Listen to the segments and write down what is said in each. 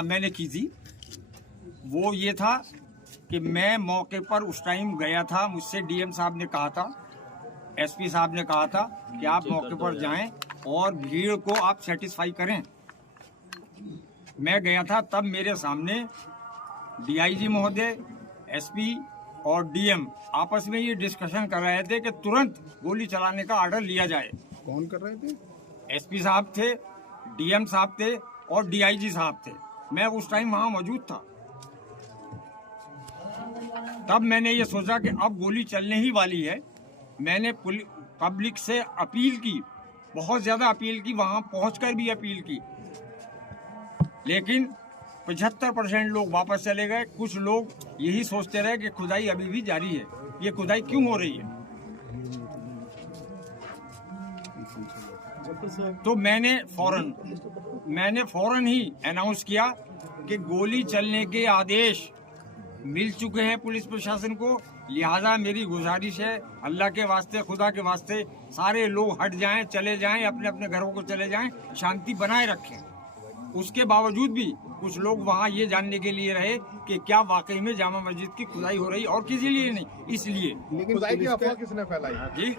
हाँ मैंने की थी। वो ये था कि मैं मौके पर उस टाइम गया था, मुझसे डीएम साहब ने कहा था, एसपी साहब ने कहा था कि आप मौके पर जाएं और भीड़ को आप सेटिस्फाई करें। मैं गया था, तब मेरे सामने डीआईजी महोदय, एसपी और डीएम आपस में ये डिस्कशन कर रहे थे कि तुरंत गोली चलाने का ऑर्डर लिया जाए। कौन कर रहे थे? एसपी साहब थे, डीएम साहब थे और डीआईजी साहब थे। मैं उस टाइम वहां मौजूद था। तब मैंने ये सोचा कि अब गोली चलने ही वाली है। मैंने पब्लिक से अपील की, बहुत ज्यादा अपील की, वहां पहुंचकर भी अपील की, लेकिन 75% लोग वापस चले गए। कुछ लोग यही सोचते रहे कि खुदाई अभी भी जारी है, ये खुदाई क्यों हो रही है। तो मैंने फौरन ही अनाउंस किया कि गोली चलने के आदेश मिल चुके हैं पुलिस प्रशासन को, लिहाजा मेरी गुजारिश है, अल्लाह के वास्ते, खुदा के वास्ते, सारे लोग हट जाएं, चले जाएं, अपने अपने घरों को चले जाएं, शांति बनाए रखें। उसके बावजूद भी कुछ लोग वहाँ ये जानने के लिए रहे कि क्या वाकई में जामा मस्जिद की खुदाई हो रही, और किसी लिए नहीं, इसलिए। लेकिन खुदाई की अफवाह किसने फैलाई? जी,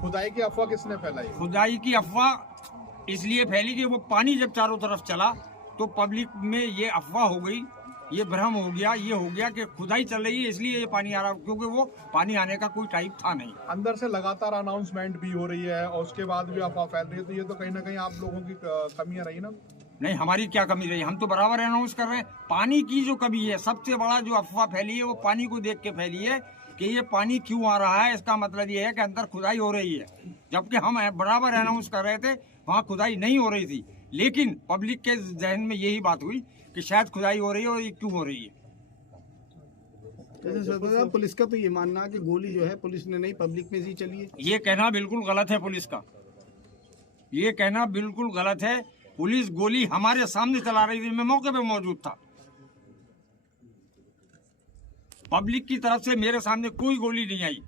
खुदाई की अफवाह किसने फैलाई? खुदाई की अफवाह इसलिए फैली कि वो पानी जब चारों तरफ चला तो पब्लिक में ये अफवाह हो गई, ये भ्रम हो गया, ये हो गया कि खुदाई चल रही है इसलिए ये पानी आ रहा, क्योंकि वो पानी आने का कोई टाइप था नहीं। अंदर से लगातार अनाउंसमेंट भी हो रही है और उसके बाद भी अफवाह फैल रही है, तो ये तो कहीं ना कहीं आप लोगों की कमियां रही ना? नहीं, हमारी क्या कमी रही, हम तो बराबर अनाउंस कर रहे हैं। पानी की जो कमी है, सबसे बड़ा जो अफवाह फैली है वो पानी को देख के फैली है कि ये पानी क्यों आ रहा है, इसका मतलब ये है कि अंदर खुदाई हो रही है, जबकि हम बराबर अनाउंस कर रहे थे वहाँ खुदाई नहीं हो रही थी। लेकिन पब्लिक के जहन में यही बात हुई कि शायद खुदाई हो रही है, और ये क्यों हो रही है। जैसे सरदार साहब, पुलिस का तो ये मानना है कि गोली जो है पुलिस ने नहीं, पब्लिक में ही चली है। ये कहना बिल्कुल गलत है पुलिस का, ये कहना बिल्कुल गलत है। पुलिस गोली हमारे सामने चला रही थी, मैं मौके पे मौजूद था। पब्लिक की तरफ से मेरे सामने कोई गोली नहीं आई।